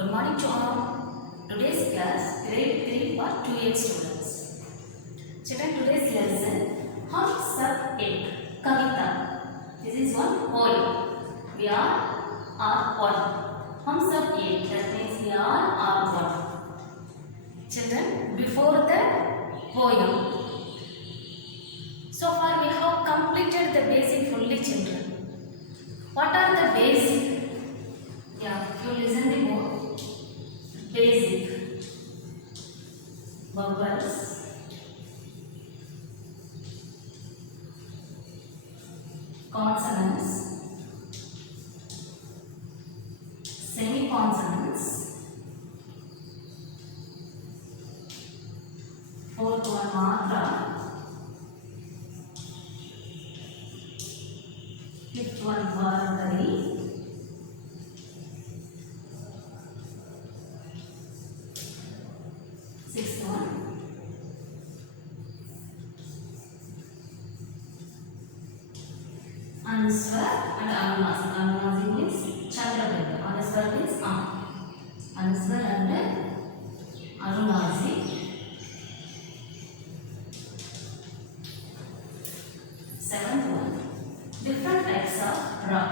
Good morning to all. Today's class, grade 3 part 2A students. Children, today's lesson, Hum Sab Ek, Kavita. This is one poem. We are one. Hum Sab Ek, that means we are one. Children, before the poem, so far we have completed the basic fully, children. What are the basic? Yeah, if you listen the more. Basic vowels, consonants, semi-consonants, fourth one matra, fifth one varnari, sixth one Anuswar and Anumasi. Anumasi means Chandrabirda. Anuswar means Anuswar and Anumasi. Seventh one, different types of ra.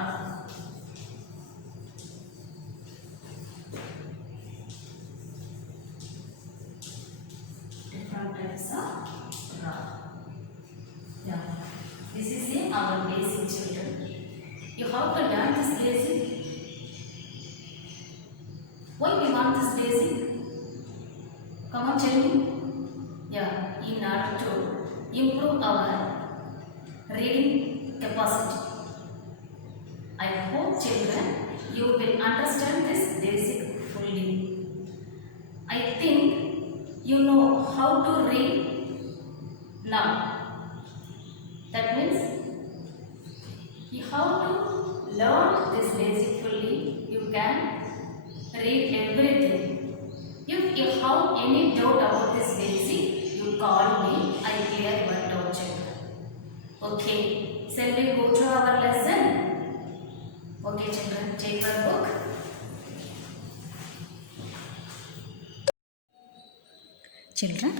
Different types of ra. Yeah. This is our basic, children. You have to learn this basic. Why we want this basic? Come on, tell me. Yeah, in order to improve our reading capacity. I hope, children, you will understand this basic fully. I think you know how to read now. That means you have to learn this basic fully. You can read everything. If you have any doubt about this basic, you call me. I clear your doubt, children. Okay. Shall we go to our lesson? Okay, children. Take your book. Children,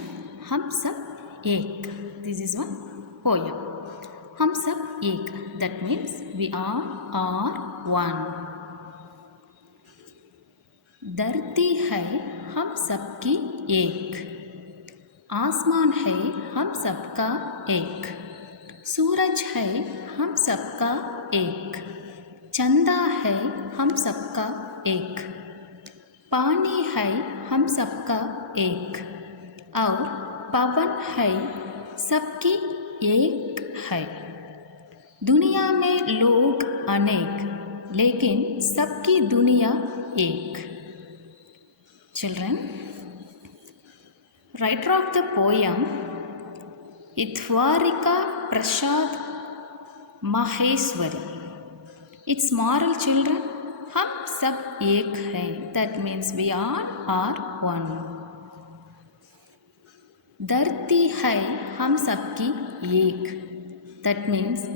Hum Sab Ek. This is one poem. हम सब एक, that means we are one. धरती है हम सबकी एक, आसमान है हम सबका एक, सूरज है हम सबका एक, चंदा है हम सबका एक, पानी है हम सबका एक, और पवन है सबकी एक है. दुनिया में लोग अनेक, लेकिन सबकी दुनिया एक. Children, writer of the poem Itwarika Prasad Maheswari. Its moral, children, हम सब एक हैं. That means we are one. धरती है हम सबकी एक. That means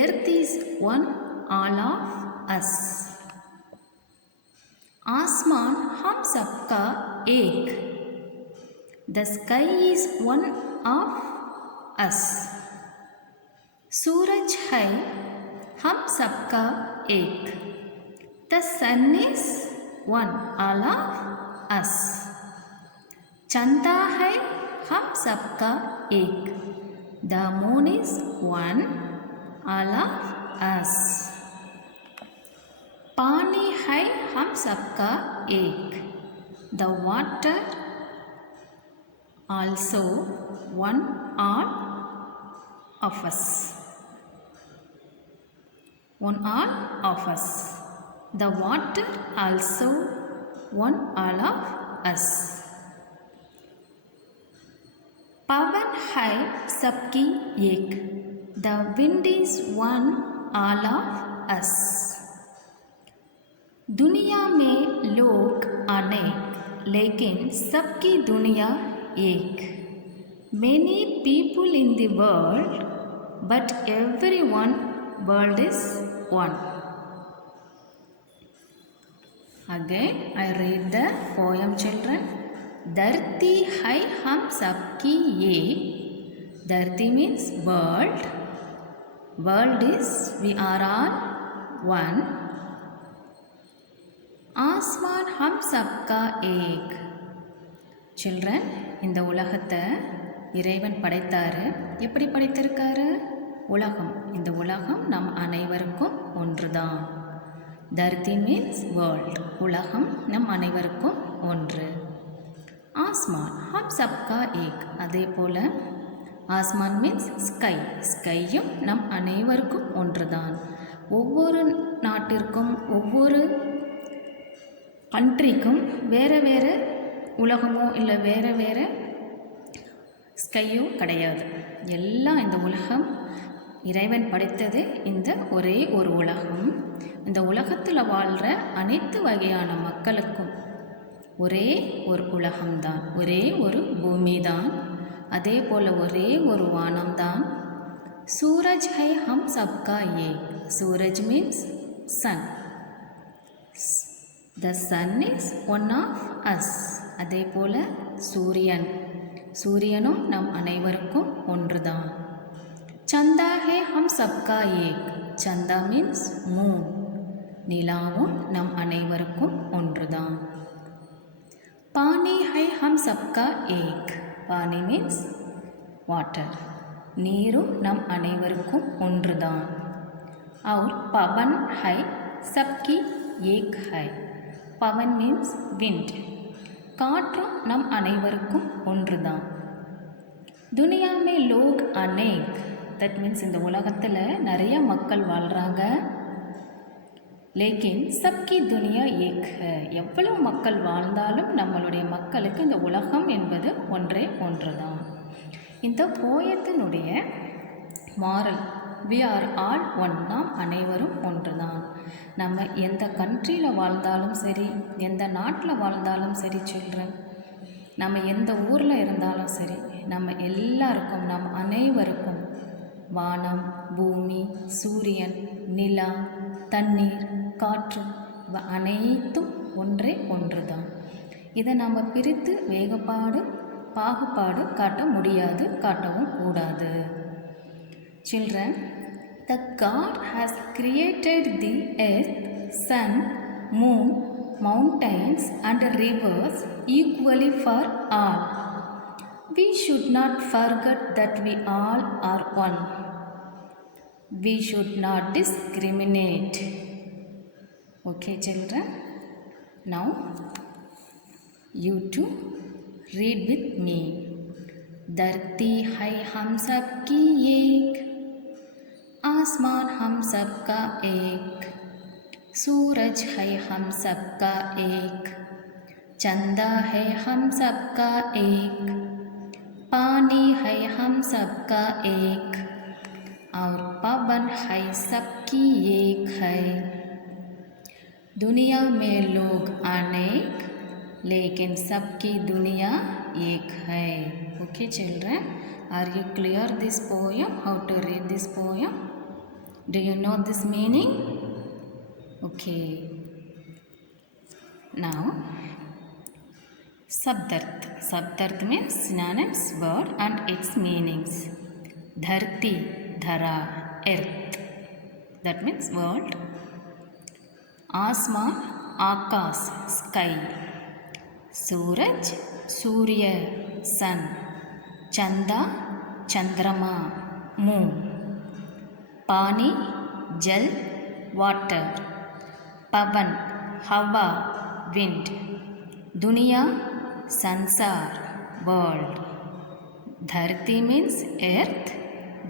earth is one, all of us. आसमान हम सबका एक. The sky is one of us. सूरज है हम सबका एक. The sun is one, all of us. चंदा है हम सबका एक. The moon is one, all of us. पानी है हम सबका एक. The water also one, all of us. One, all of us. The water also one, all of us. पवन है सबकी एक. The wind is one, all of us. दुनिया में लोग अनेक, लेकिन सबकी दुनिया एक. Many people in the world, but everyone world is one. Again, I read the poem, children. धरती है हम सबकी एक. धरती means world. World is we are all one. आसमान हम सबका एक. Children, இந்த உலகத்தை இறைவன் படைத்தாரு. எப்படி படைத்திருக்காரு? உலகம். இந்த உலகம் நம் அனைவருக்கும் ஒன்றுதான். Dharti means world. உலகம் நம் அனைவருக்கும் ஒன்று. ஆஸ்மான் ஹம் சப்கா ஏக். அதே போல் ஆஸ்மான் மீன்ஸ் ஸ்கை. ஸ்கையும் நம் அனைவருக்கும் ஒன்றுதான். ஒவ்வொரு நாட்டிற்கும் ஒவ்வொரு கண்ட்ரிக்கும் வேறு வேறு உலகமோ இல்லை வேறு வேறு ஸ்கையோ கிடையாது. எல்லாம் இந்த உலகம் இறைவன் படைத்தது இந்த ஒரே ஒரு உலகம். இந்த உலகத்தில் வாழ்கிற அனைத்து வகையான மக்களுக்கும் ஒரே ஒரு உலகம்தான், ஒரே ஒரு பூமி தான், அதே போல் ஒரே ஒரு வானம்தான். சூரஜ் ஹை ஹம் சப்கா ஏக். சூரஜ் means sun. The sun is one of us. அதே போல் சூரியன். சூரியனும் நம் அனைவருக்கும் ஒன்றுதான். சந்தா ஹே ஹம் சப்கா ஏக். சந்தா மீன்ஸ் மூன். நிலாவும் நம் அனைவருக்கும் ஒன்றுதான். பானி ஹை ஹம் சப்கா ஏக். பானி மீன்ஸ் வாட்டர். நீரும் நம் அனைவருக்கும் ஒன்றுதான். और पवन है सबकी एक है. पवन मीन्स विंड. காற்றும் நம் அனைவருக்கும் ஒன்றுதான். துனியா மே லோக் அனேக். தட் மீன்ஸ் இந்த உலகத்தில் நிறைய மக்கள் வாழ்கிறாங்க. லேக்கின் சப்கி துனியா ஏக் ஹை. எவ்வளவு மக்கள் வாழ்ந்தாலும் நம்மளுடைய மக்களுக்கு இந்த உலகம் என்பது ஒன்றே ஒன்றுதான். இந்த போயத்தினுடைய moral, we are all one. நாம் அனைவரும் ஒன்றுதான். நம்ம எந்த கண்ட்ரியில் வாழ்ந்தாலும் சரி, எந்த நாட்டில் வாழ்ந்தாலும் சரி சில்ட்ரன், நம்ம எந்த ஊரில் இருந்தாலும் சரி, நம்ம எல்லாருக்கும் நம் அனைவருக்கும் வானம், பூமி, சூரியன், நிலா, தண்ணீர், காற்று அனைத்தும் ஒன்றே ஒன்றுதான். இதை நாம் பிரித்து பாகுபாடு காட்ட முடியாது, காட்டவும் கூடாது. Children, the God has created the earth, sun, moon, mountains and rivers equally for all. We should not forget that we all are one. We should not discriminate. Okay, children? Now, you too read with me. धरती है हम सबकी एक. आसमान हम सबका एक. सूरज है हम सबका एक. चंदा है हम सबका एक. पानी है हम सबका एक. और पवन है सबकी एक है. दुनिया में लोग अनेक, लेकिन सबकी दुनिया एक है. Okay children, are you clear this poem? How to read this poem? Do you know this meaning? Okay. Now, Sabdarth. Sabdarth means synonyms, word and its meanings. Dharti, dhara, earth. That means world. Asman, akas, sky. Suraj, surya, sun. Chanda, chandrama, moon. Pani, jal, water. Pavan, hava, wind. Duniya, sansar, world. Dharti means earth.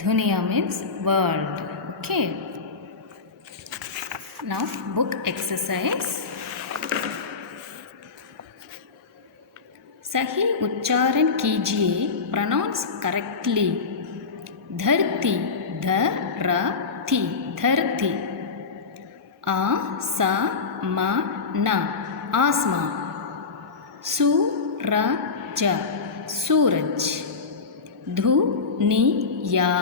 Duniya means world. Okay. Now book exercise. सही उच्चारण कीजिए, pronounce correctly. धरती, धरती, धरती. आसमान, आसमान. सूरज, सूरज. दुनिया,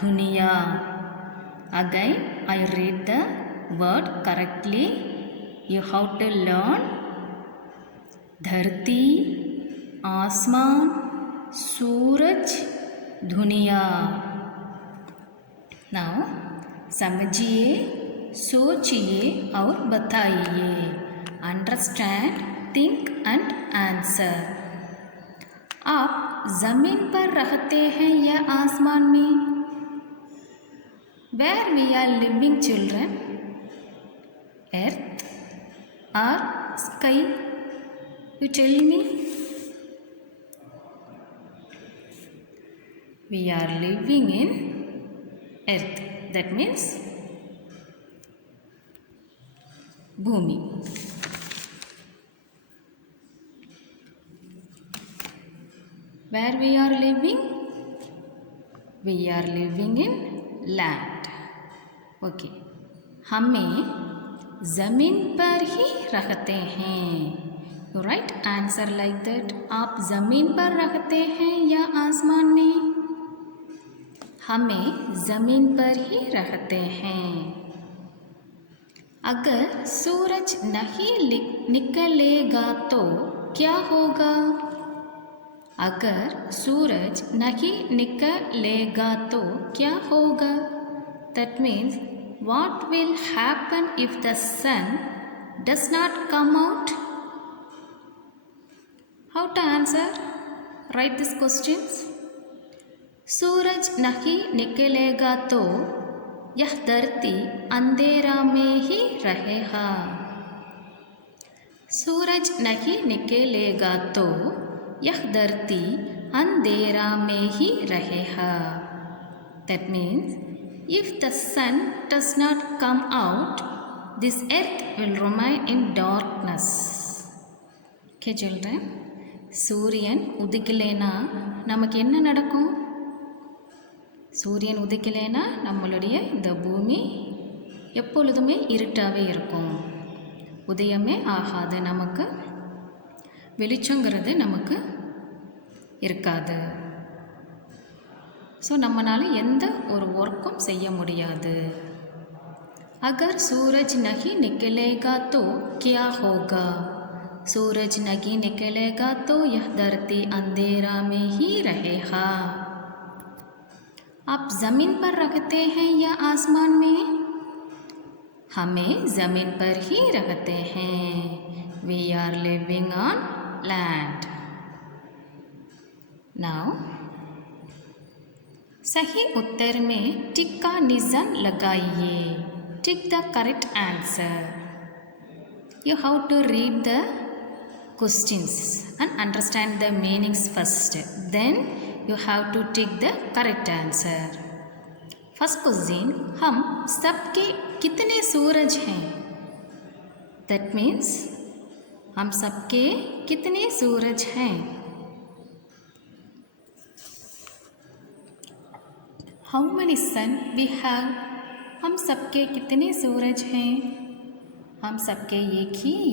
दुनिया. Again I read the word correctly. You have to learn धरती, आसमान, सूरज, दुनिया. Now समझिए, सोचिए और बताइए. Understand, think and answer. आप ज़मीन पर रहते हैं या आसमान में? Where we are living, children? Earth or sky? You tell me. We are living in earth. That means Bhumi. Where we are living? We are living in land. Okay. हमें ज़मीन पर ही रहते हैं. You write answer like that. आप ज़मीन पर रहते हैं या आसमान में? हमें ज़मीन पर ही रहते हैं. अगर सूरज नहीं निकलेगा तो क्या होगा? अगर सूरज नहीं निकलेगा तो क्या होगा? That means what will happen if the sun does not come out? How to answer? Write these questions. सूरज नहीं निकलेगा तो यह धरती अंधेरा में ही रहेगा. सूरज नहीं निकलेगा तो यह धरती अंधेरा में ही रहेगा. That means if the sun does not come out, this earth will remain in darkness. Okay children, சூரியன் உதிக்கலைனா நமக்கு என்ன நடக்கும்? சூரியன் உதிக்கலைனா நம்மளுடைய இந்த பூமி எப்பொழுதுமே இருட்டாகவே இருக்கும். உதயமே ஆகாது. நமக்கு வெளிச்சங்கிறது நமக்கு இருக்காது. ஸோ நம்மளால் எந்த ஒரு ஒர்க்கும் செய்ய முடியாது. अगर सूरज नहीं निकलेगा तो क्या होगा? सूरज नहीं निकलेगा तो यह धरती अंधेरा में ही रहेगा. आप ज़मीन पर रहते हैं या आसमान में? हमें ज़मीन पर ही रहते हैं. We are living on land. Now, सही उत्तर में टिक का निशान लगाइए. Tick the correct answer. You have to read the questions and understand the meanings first. Then you have to tick the correct answer. First question, हम सबके कितने सूरज हैं? That means हम सबके कितने सूरज हैं? How many sun we have? हम सबके कितने सूरज हैं? हम सबके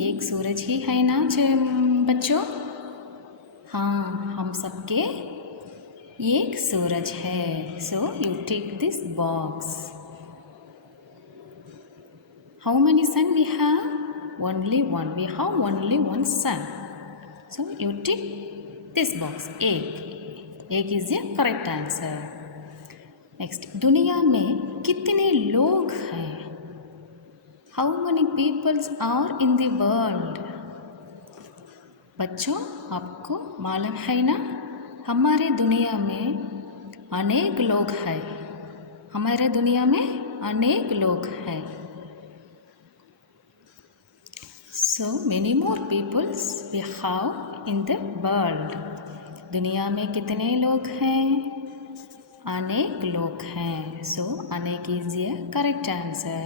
एक सूरज ही है ना बच्चों? हाँ, हम सबके एक सूरज है. So you tick this box. How many sun we have? Only one. We have only one sun. So you tick this box. Egg is the correct answer. Next, दुनिया में कितने लोग हैं? How many peoples are in the world? बच्चों, आपको मालूम है ना, हमारे दुनिया में अनेक लोग हैं. हमारे दुनिया में अनेक लोग हैं. So many more peoples we have in the world. दुनिया में कितने लोग हैं? अनेक लोग हैं. So अनेक is the correct answer.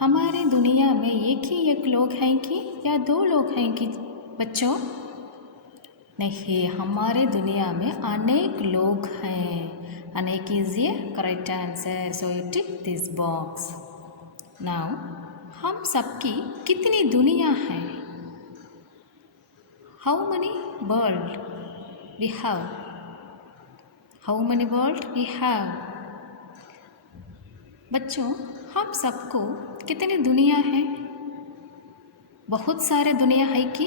हमारे दुनिया में एक लोग हैं कि या दो लोग हैं कि बच्चों? नहीं, हमारे दुनिया में अनेक लोग हैं. अनेक is the correct answer. So you tick this box. Now हम सबकी कितनी दुनिया है? How many world we have? How many world we have? बच्चों, हम सबको कितनी दुनिया है? बहुत सारे दुनिया है कि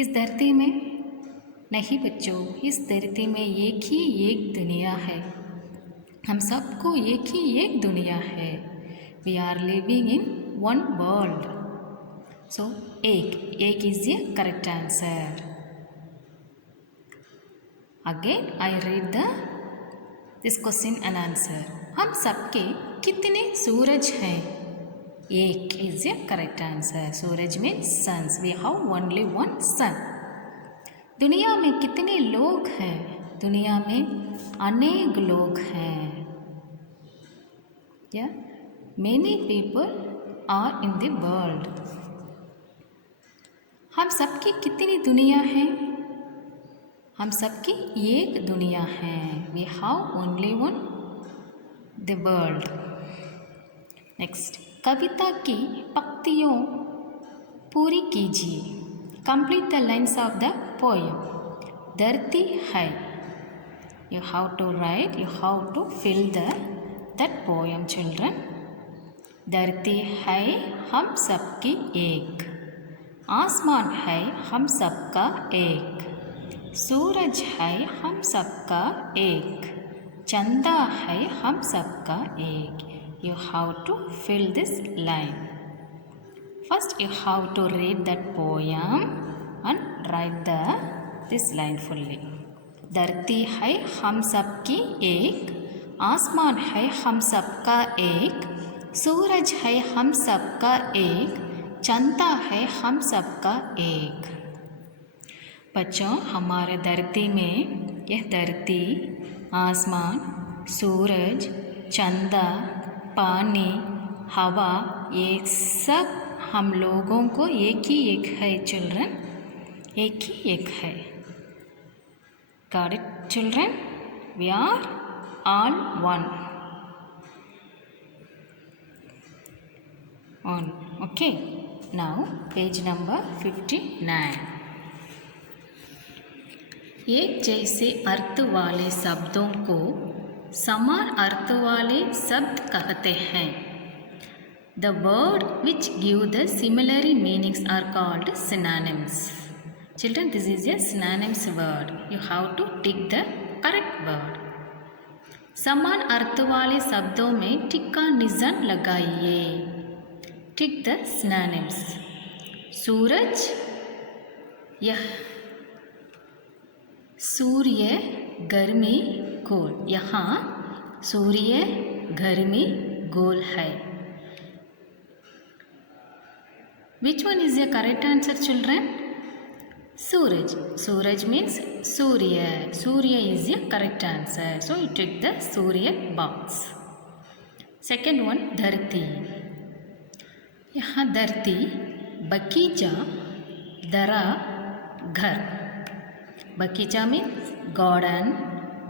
इस धरती में? नहीं बच्चों, इस धरती में एक ही एक दुनिया है। हम सबको एक ही एक दुनिया है। We are living in one world. So एक is a correct answer. Again I read this question and answer. हम सबके कितने सूरज हैं? एक इज ए करेक्ट आंसर। सूरज means suns. We have only one sun. दुनिया में कितने लोग हैं? दुनिया में अनेक लोग हैं। Yeah, many people are in the world. हम सबकी कितनी दुनिया है? हम सबकी एक दुनिया है। We have only one the world. Next, कविता की पंक्तियों पूरी कीजिए। Complete the lines of the poem. धरती है। You have to write. You have to fill that poem, children. धरती है हम सबकी एक। आसमान है हम सबका एक। सूरज है हम सबका एक। चंदा है हम सबका एक। You have to fill this line. First you have to read that poem and write this line fully. धरती है हम सबकी एक। आसमान है हम सबका एक। सूरज है हम सबका एक। चंदा है हम सबका एक। बच्चों, हमारे धरती में यह धरती, आसमान, सूरज, चंदा, पानी, हवा, ये सब हम लोगों को एक ही एक है चिल्ड्रन। एक ही एक है। Got it, children? We are all one. Okay. Now page number 59. एक जैसे अर्थ वाले शब्दों को समान अर्थ वाले शब्द कहते हैं। The word which give the similar meanings are called synonyms. Children, this is a synonyms word. You have to tick the correct word. समान अर्थ वाले शब्दों में टिक का निशान लगाइए। Tick the synonyms. सूरज, यह सूर्य, गर्मी, गोल। यहाँ सूर्य, गर्मी, गोल है। Which one is the correct answer, children? Suraj. Suraj means Surya. Surya is the correct answer. So you take the Surya box. Second one, Dharti. यहाँ धरती, बगीचा, धरा, घर। बगीचा means garden,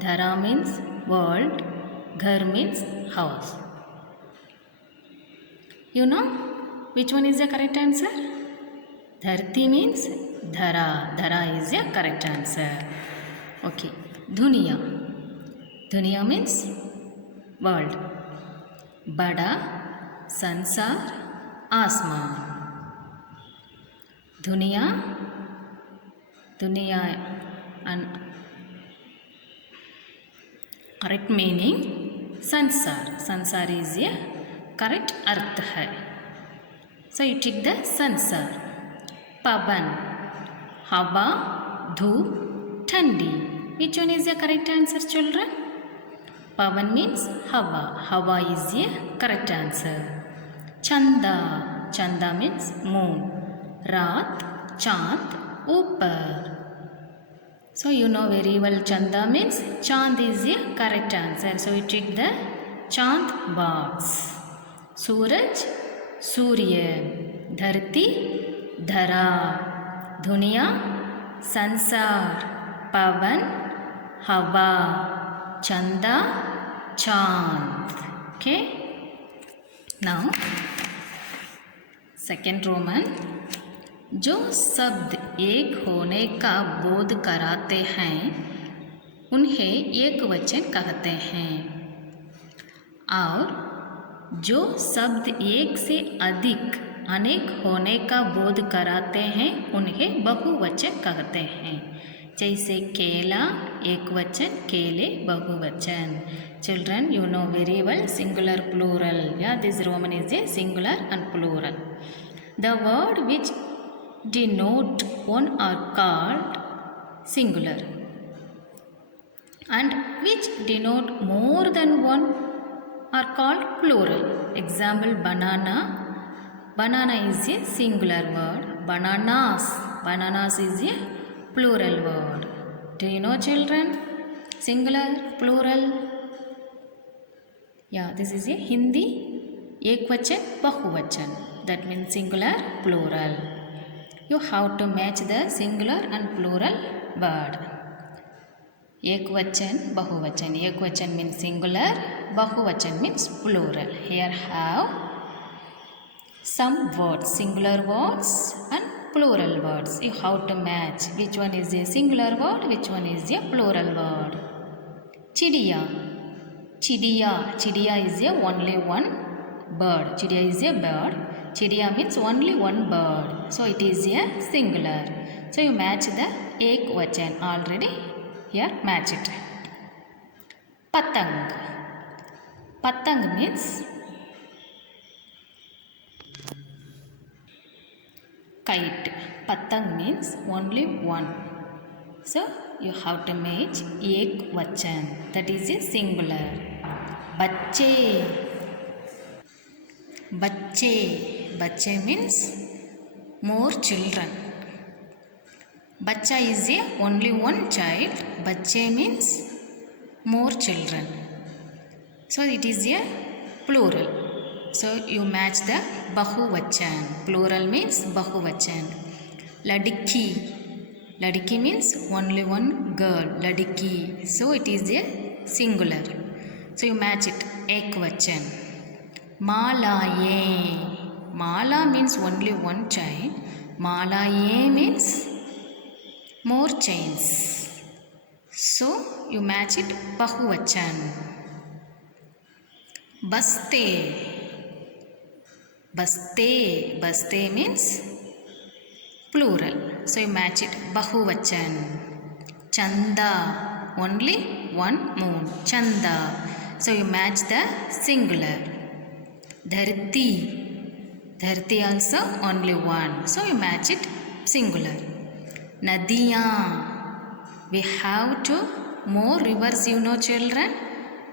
धरा means world, घर means house. You know which one is the correct answer? Dharti means dhara. Dhara is the correct answer. Okay. Duniya. Duniya means world. Bada, sansar, asman. Duniya, duniya and correct meaning sansar. Sansar is a correct अर्थ है। So you take the sansar. Pavan, हवा, धूप, ठंडी। Which one is the correct answer, children? Pavan means हवा. हवा is the correct answer. Chanda. Chanda means moon. रात, चांद, ऊपर। So you know very well Chanda means Chand is the correct answer. So you take the Chand box. सूरज, सूर्य। धरती, धरा। दुनिया, संसार। पवन, हवा। चंदा, चांद। Okay. Now second Roman. जो शब्द एक होने का बोध कराते हैं उन्हें एक वचन कहते हैं, और जो शब्द एक से अधिक अनेक होने का बोध कराते हैं उन्हें बहुवचन कहते हैं। जैसे केला एक वचन, केले बहुवचन। Children, you know very well singular plural. Yeah, this Roman is a singular and plural. The word which denote one are called singular, and which denote more than one are called plural. Example, banana. Banana is a singular word. Bananas. Bananas is a plural word. Do you know, children? Singular, plural. Yeah, this is a Hindi ekvachan, bahuvachan. That means singular, plural. You have to match the singular and plural word. Ekvachan, bahuvachan. Ekvachan means singular, bahuvachan means plural. Here have some words, singular words and plural words. You have to match which one is a singular word, which one is a plural word. Chidiya. Chidiya. Chidiya is a only one bird. Chidiya is a bird. Chidiya means only one bird. So it is a singular. So you match the ekvachan. Already here match it. Patang. Patang means kite. Patang means only one. So you have to match ekvachan. That is a singular. Bacche. Bacche. Bacche means more children. Baccha is a only one child. Bacche means more children. So it is a plural. So you match the bahuvachan. Plural means bahuvachan. Ladiki. Ladiki means only one girl. Ladiki. So it is a singular. So you match it. Ekvachan. Malaye. Mala means only one child. Malaye means more chains. So you match it bahuvachan. Baste. Baste. Baste means plural. So you match it bahuvachan. Chanda. Only one moon. Chanda. So you match the singular. Dharti. Dharti also only one. So you match it singular. Nadiya. We have two more rivers, you know, children.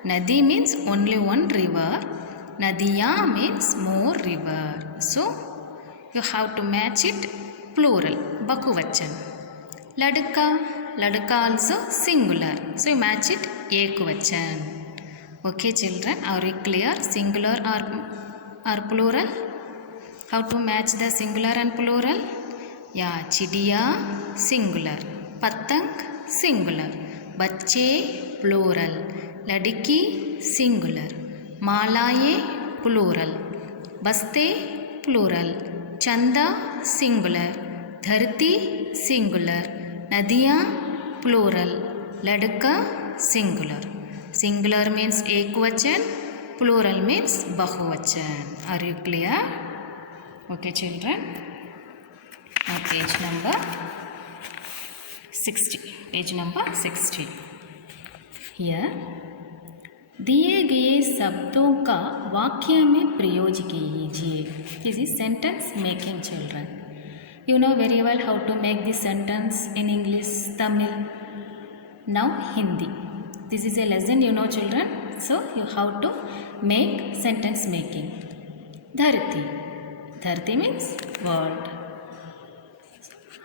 Nadi means only one river. Nadiya means more river. So you have to match it plural, bahuvachan. Ladka. Ladka also singular. So you match it ekvachan. Okay, children, are you clear? Singular or plural? How to match the singular and plural? Yeah, chidiya singular. Patang singular. Bacche plural. Ladiki singular. Malaye plural. Baste plural. Chanda singular. Dharti singular. Nadiya plural. Ladka singular. Singular means ekvachan. Plural means bahuvachan. Are you clear? Okay, children. Now page number 60. Page number 60. Here, दिए गए शब्दों का वाक्य में प्रयोग कीजिए. This is sentence making, children. You know very well how to make this sentence in English, Tamil. Now Hindi. This is a lesson, you know, children. So you have to make sentence making. Dharti. Dharti means world.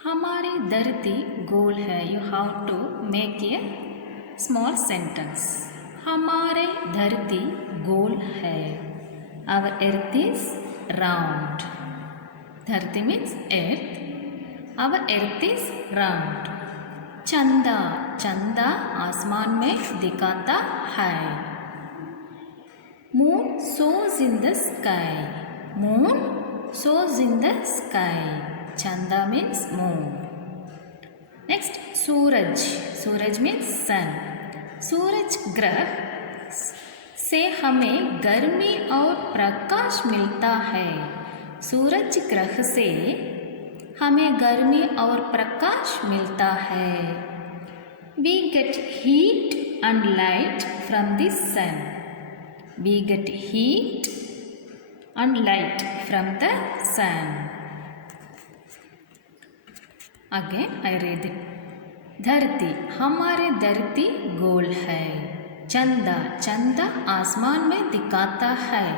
हमारी धरती गोल है. You have to make a small sentence. हमारे धरती गोल है. Our earth is round. धरती means earth. Our earth is round. चंदा. चंदा आसमान में दिखाता है. Moon shows in the sky. Moon shows in the sky. Chanda means moon. Next, Suraj. Suraj means sun. सूरज ग्रह से हमें गर्मी और प्रकाश मिलता है. सूरज ग्रह से हमें गर्मी और प्रकाश मिलता है. We get heat and light from the sun. We get heat and light from the sun. Again I read it. धरती, हमारे धरती गोल है. चंदा, चंदा आसमान में दिखाता है.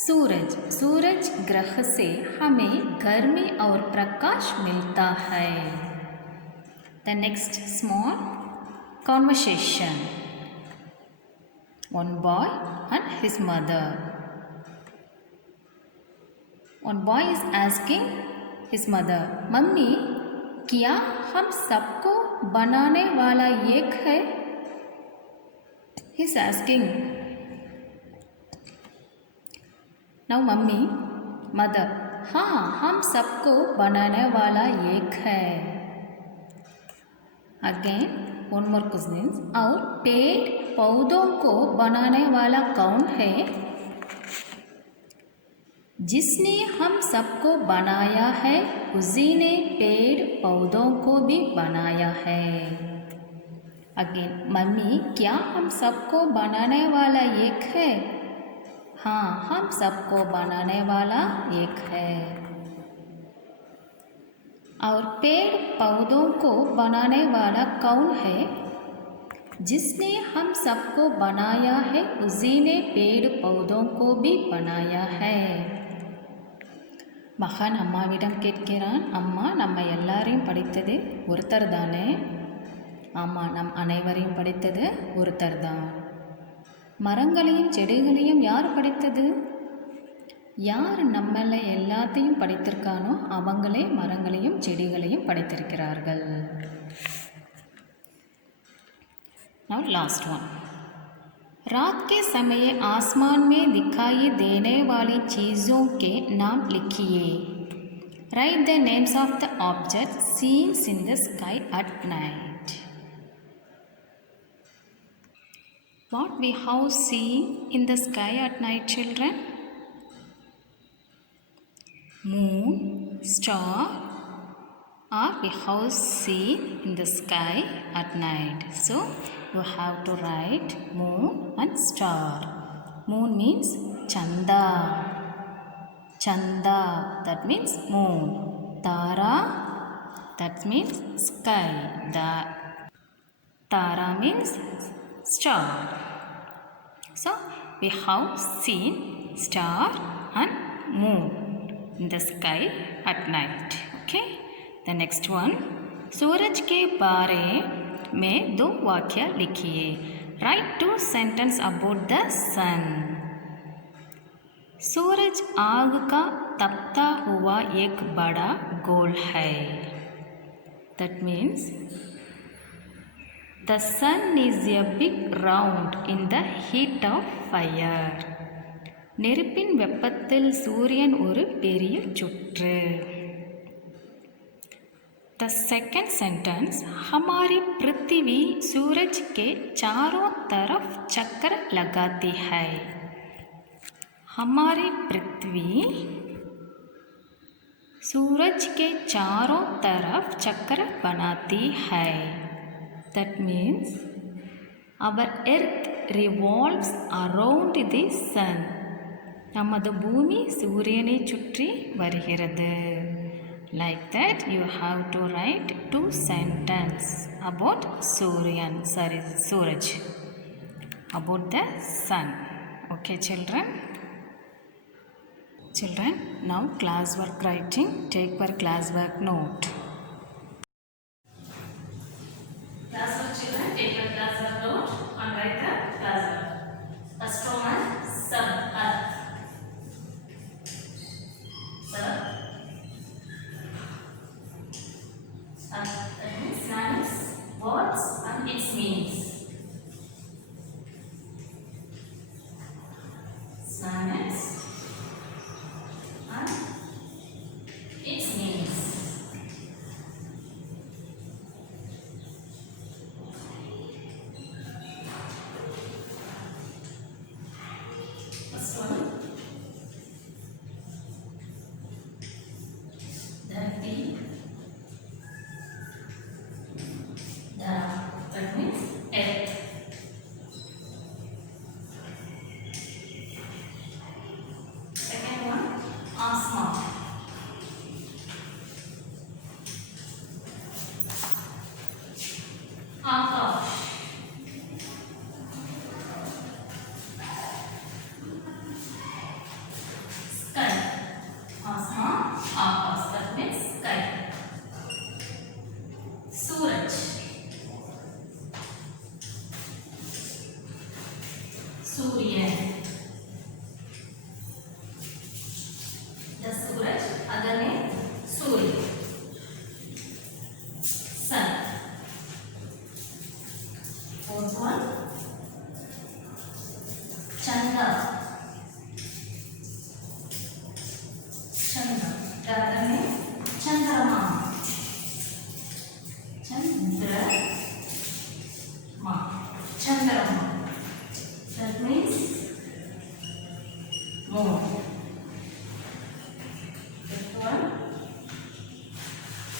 सूरज, सूरज ग्रह से हमें गर्मी और प्रकाश मिलता है. The next small conversation. One boy and his mother. One boy is asking his mother, mummy क्या हम सबको बनाने वाला एक है? He is asking. Now mummy, mother, हाँ हम सबको बनाने वाला एक है. Again one more question. और पेड़ पौधों को बनाने वाला कौन है? जिसने हम सबको बनाया है उसी ने पेड़ पौधों को भी बनाया है. अगेन मम्मी क्या हम सबको बनाने वाला एक है? हाँ हम सबको बनाने वाला एक है. और पेड़ पौधों को बनाने वाला कौन है? जिसने हम सबको बनाया है उसी ने पेड़ पौधों को भी बनाया है. மகன் அம்மாவிடம் கேட்கிறான், அம்மா நம்ம எல்லாரையும் படைத்தது ஒருத்தர் தானே? ஆமாம், நம் அனைவரையும் படைத்தது ஒருத்தர் தான். மரங்களையும் செடிகளையும் யார் படைத்தது? யார் நம்மளை எல்லாத்தையும் படைத்திருக்கானோ அவங்களே மரங்களையும் செடிகளையும் படைத்திருக்கிறார்கள். Now last one. रात के समय आसमान में दिखाई देने वाली चीज़ों के नाम लिखिए. Write the names of the objects seen in the sky at night. What we have seen in the sky at night, children? Moon, star, or we have seen in the sky at night. So you have to write moon and star. Moon means Chanda. Chanda, that means moon. Tara, that means sky. The Tara means star. So we have seen star and moon in the sky at night. Okay. The next one. सूरज के बारे में 2 वाक्य लिखिए. Write 2 sentences about the sun. सूरज आग का तपता हुआ एक बड़ा गोल है. That means the sun is a big round in the heat of fire. நெருப்பின் வெப்பத்தில் சூரியன் ஒரு பெரிய சுற்று. The second sentence, हमारी पृथ्वी सूरज के चारों तरफ चक्कर लगाती है. हमारी पृथ्वी सूरज के चारों तरफ चक्कर बनाती है. That means our earth revolves around the sun. நமது பூமி சூரியனை சுற்றி வருகிறது. Like that you have to write 2 sentences about Suraj, about the sun. Okay children? Children, now class work writing. Take your class work note. Class work children, take your class work note and write the class work. Astronomer, sun, earth. Sun. That means names, words and its meanings. Names and its meanings.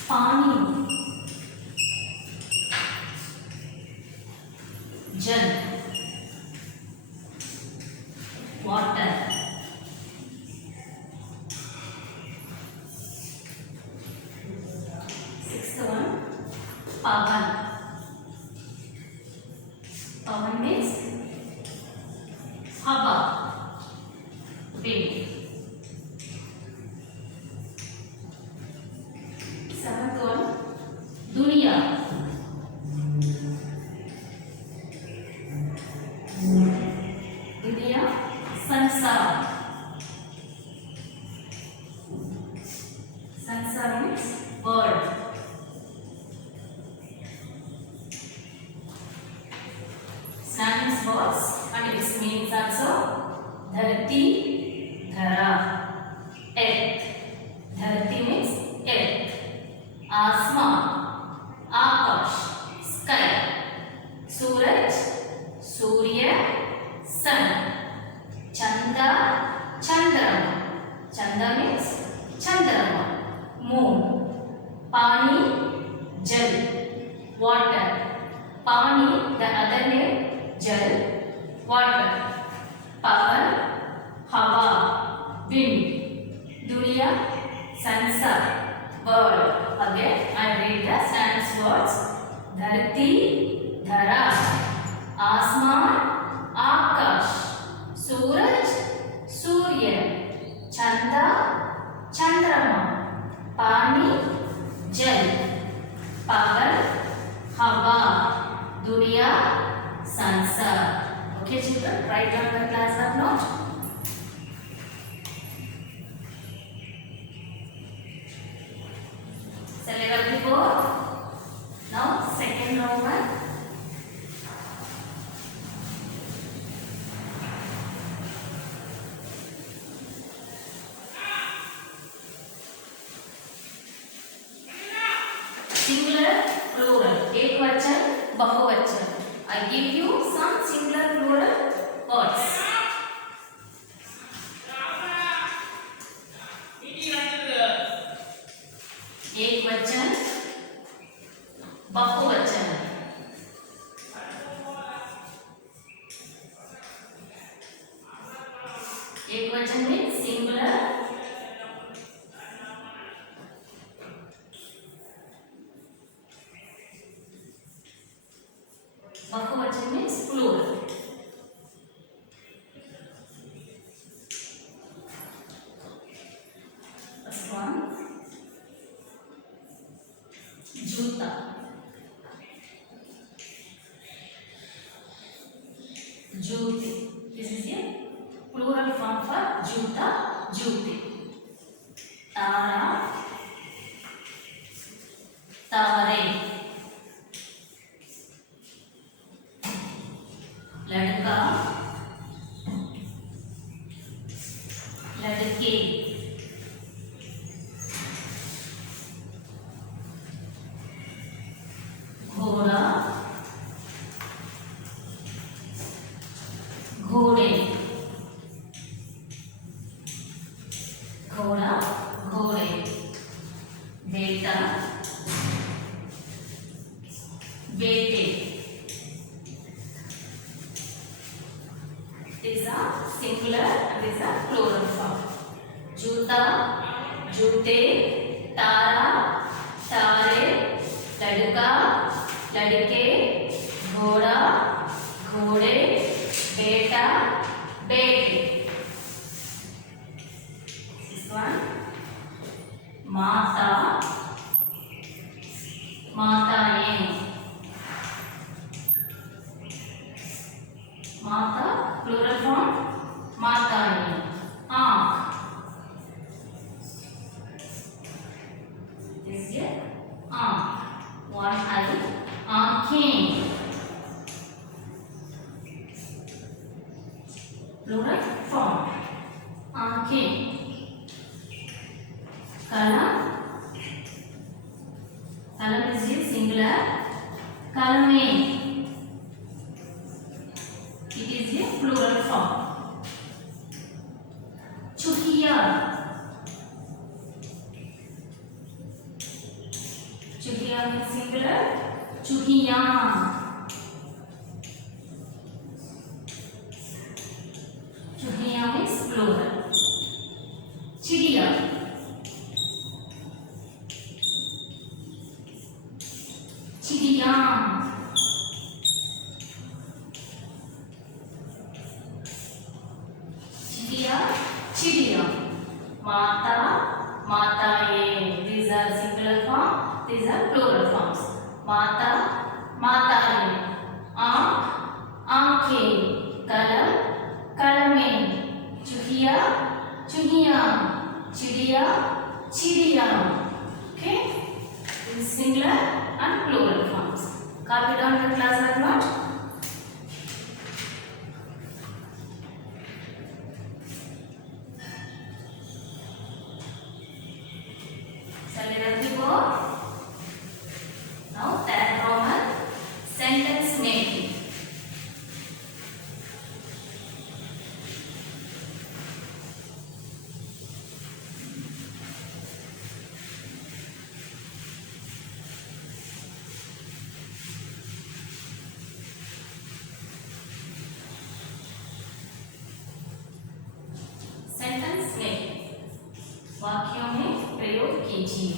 पानी, जल, water, sixth one, pavan. Pavan means hava, wind. Seventh one, दुनिया, दुनिया, संसार. संसार means world. Synonyms words and its meanings also. धरती, धरा, earth. धरती means earth. आसमान, आकाश, sky. सूरज, सूर्य, sun. चंदा, चंद्रमा. चंदा means चंद्रमा. moon. पानी, जल, water. पानी, the other name, जल, water. पावन, हवा, wind. दुनिया, संसार, world. Again, I read the synonyms words. धरती, धरा, आसमान, आकाश, सूरज, सूर्य, चंदा, चंद्रमा, पानी, जल, पावन, हवा, दुनिया, संसार. Okay, children, write down the class of note. So level before. Now second Roman. Singular, plural. एकवचन, बहुवचन. I give you some singular, plural words. एकवचन, बहुवचन. एकवचन means singular. बहुवचन means plural. First one, जूता. जूते. This is a plural form for जूता, जूते. तारा, तारे. लड़का, लड़के. घोड़ा, घोड़े. घोड़ा, घोड़े. बेटा, बेटे. These are singular and these are plural form. जूता, जूते, तारा, तारे, लड़का, लड़के, घोड़ा, घोड़े, बेटा, बेटे. This one, माता, माताएं. माता, plural form, माताएं. आँख. This is आँख. One eye. आँखें. plural form, आँखें. कलम, कलम is singular. कलमें. It is a plural form. Chutia, चूहिया means singular. चूहिया. चूहिया means plural. चिड़िया. चिड़िया. चिड़िया. चिड़िया. माता. माताएं. These are singular form. These are plural forms. माता. माताएं. आँख. आँखें. कलम. कलमें. चूहिया. चूहिया. चिड़िया. चिड़िया. Okay? This is singular and plural forms. Copy down the class work note. Shall we run the board? Now, that Roman sentence making. Sentence में वाक्यों में प्रयोग कीजिए.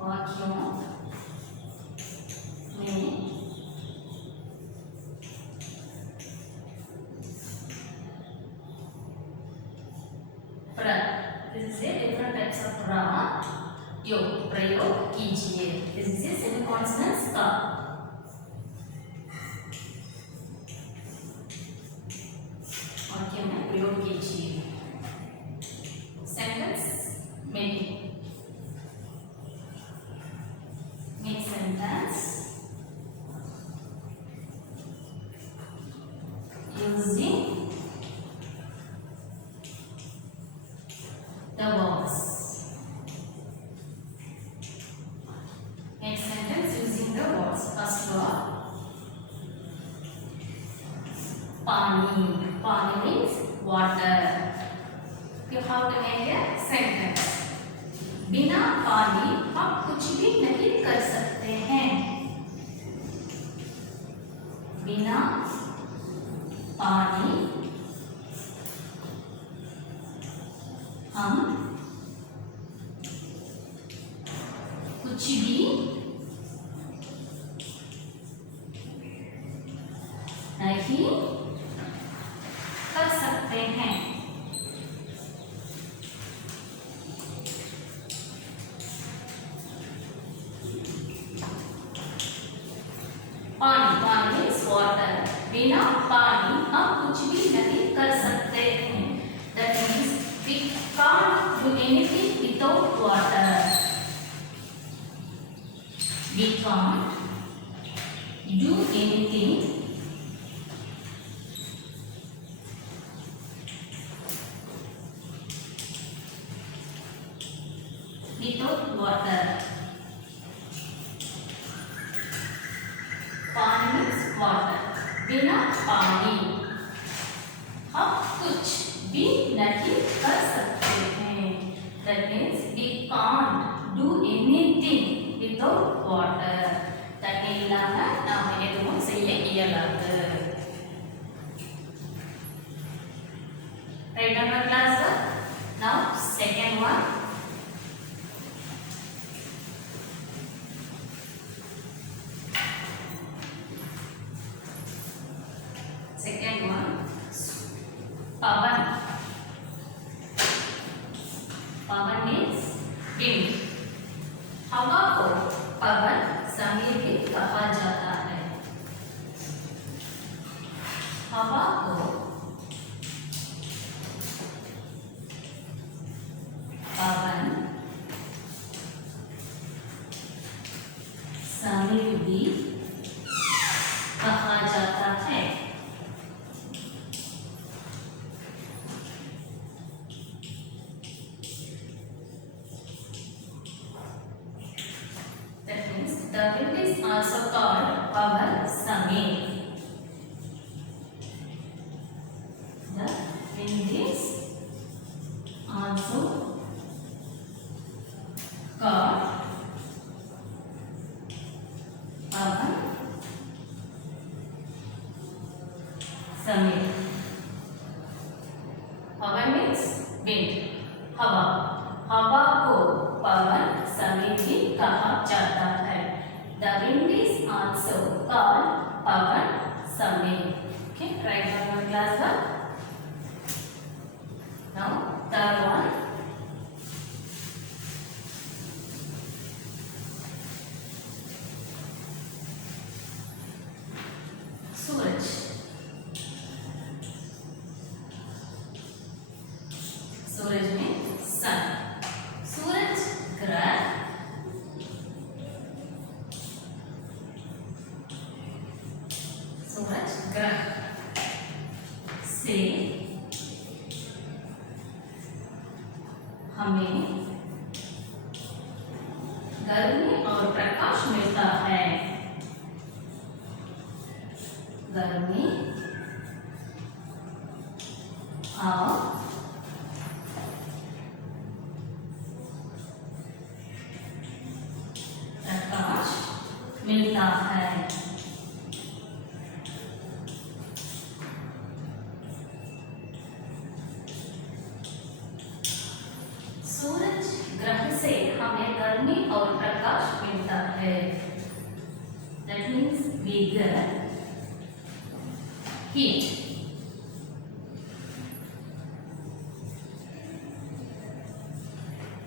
वाक्यों में this is a different types of प्रयोग कीजिए. This is a semi consonants का. वाक्य में प्रयोग कीजिए. Sentence making. Make sentence using the words. Make sentence using the words. First word. पानी. पानी means water. You have to make a sentence. बिना पानी आप कुछ भी नहीं कर सकते हैं. बिना पानी हम कुछ भी नहीं कर सकते हैं. पानी. पानी means water. बिना पानी हम कुछ भी नहीं कर सकते हैं. That means we can't do anything without water. We can't do anything without water. पानी means water. बिना पानी हम कुछ भी नहीं कर सकते हैं. That means we can't do anything without water. தண்ணி இல்லாம நாம எதுவும் செய்ய இயலாது. Right on the class. Now second one. Second one. Pavan. Pavan means wind. हवा को पवन समीर भी कहा जाता है. हवा को पवन समीर भी कहा जाता है. The wind is also called Pavan Samir. The wind is also God, Pavan, Samir. Pavan means wind. हवा, हवा को पवन समीर भी कहा जाता है. The wind is also called pavan samir. Okay, write down your class work. Now third one. सूरज. सूरज में सन. सूरज ग्रह, सूरज ग्रह से हमें गर्मी और प्रकाश मिलता है. गर्मी और प्रकाश मिलता है. सूरज ग्रह से हमें गर्मी और प्रकाश मिलता है. That means we get heat.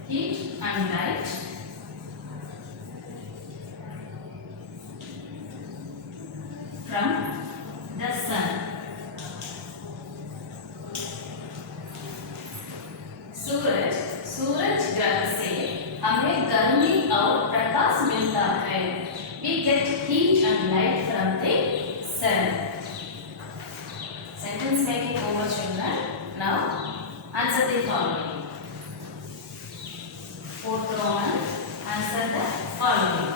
Heat and light from the sun. सूरज ग्रह से हमें गर्मी और प्रकाश मिलता है. We get heat and light from the sun. Sentence making over, children. Now answer the following. Fourth one, answer the following.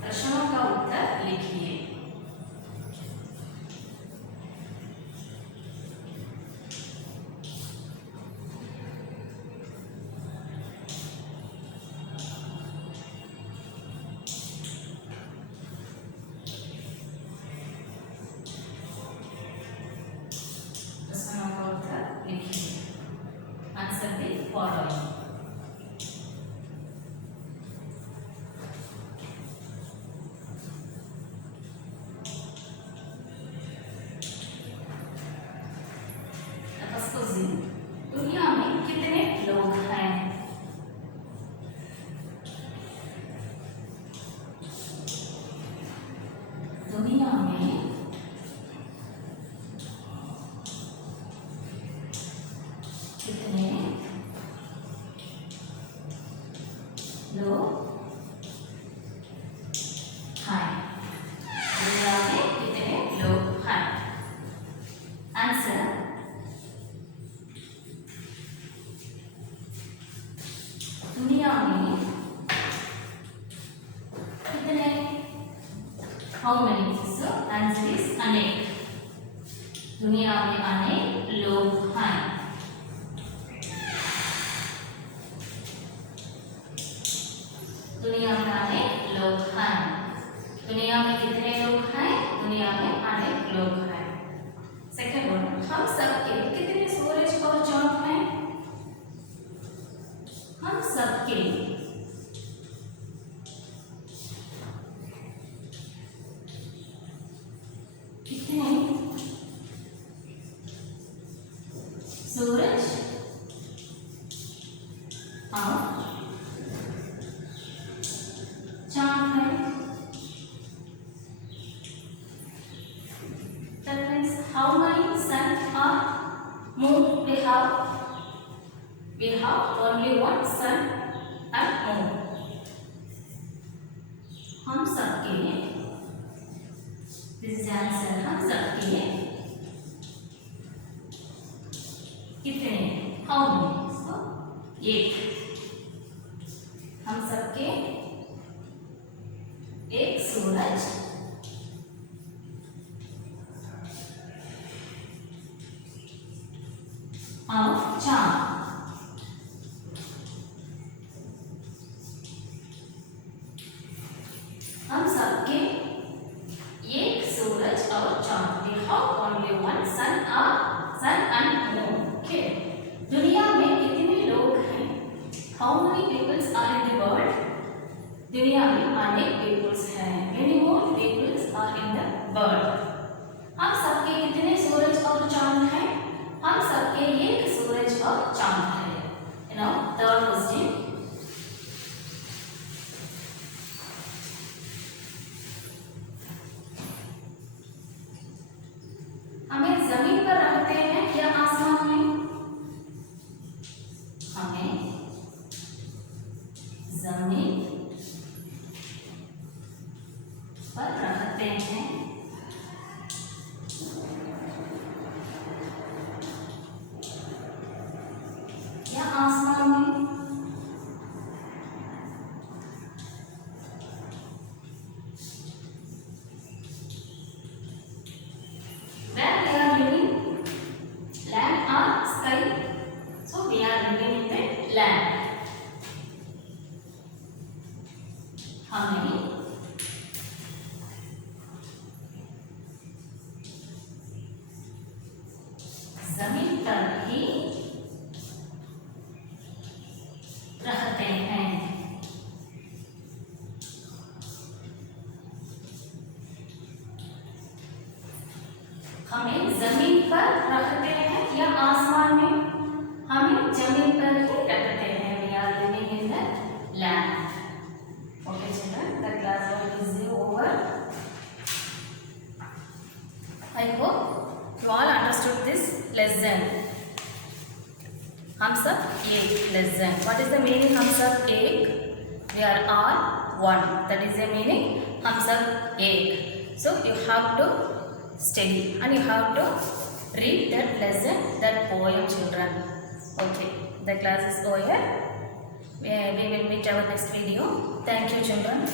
प्रश्नों का उत्तर लिखिए. प्रश्नों का उत्तर लिखिए. Answer the following. दुनिया में कितने लोग हैं? दुनिया में कितने लोग हैं? दुनिया में कितने लोग हैं? आंसर दुनिया में कितने, how many? So answer is अनेक. दुनिया में अनेक लोग हैं. दुनिया में अनेक लोग हैं. दुनिया में कितने लोग हैं? दुनिया में अनेक लोग हैं. सेकंड वन, हम सबके कितने सूरज और चांद हैं? हम सबके कितने सूरज और चांद हैं? That means how many sun or moon we have? We have only one sun and moon. हम सबके, this is answer, हम सबके कितने, how many? So एक. हम सबके सूरज, और चांद। हम सबके एक सूरज और चांद। We have only one sun and moon. Okay. दुनिया में कितने लोग हैं? How many peoples are in the world? दुनिया में अनेक peoples हैं। Many more peoples are in the world. हम सबके कितने सूरज और चांद हैं? हम सबके एक सूरज और चांद है। Now third question. हमें जमीन पर रहते हैं या आसमान में? हमें जमीन पर रहते हैं या आसमान में? Where we are living, land or sky? So we are living in the land. हमें जमीन पर ही रहते हैं। हमें जमीन पर रहते हैं या आसमान में? हमें जमीन पर ही रहते हैं। We are living in the land. Okay children, the class work is over. I hope you all understood this lesson. हम सब एक lesson. What is the meaning हम सब एक? We are all one. That is the meaning हम सब एक. So you have to study and you have to read that lesson, that poem children. Okay, the class is over. We will meet our next video. Thank you children.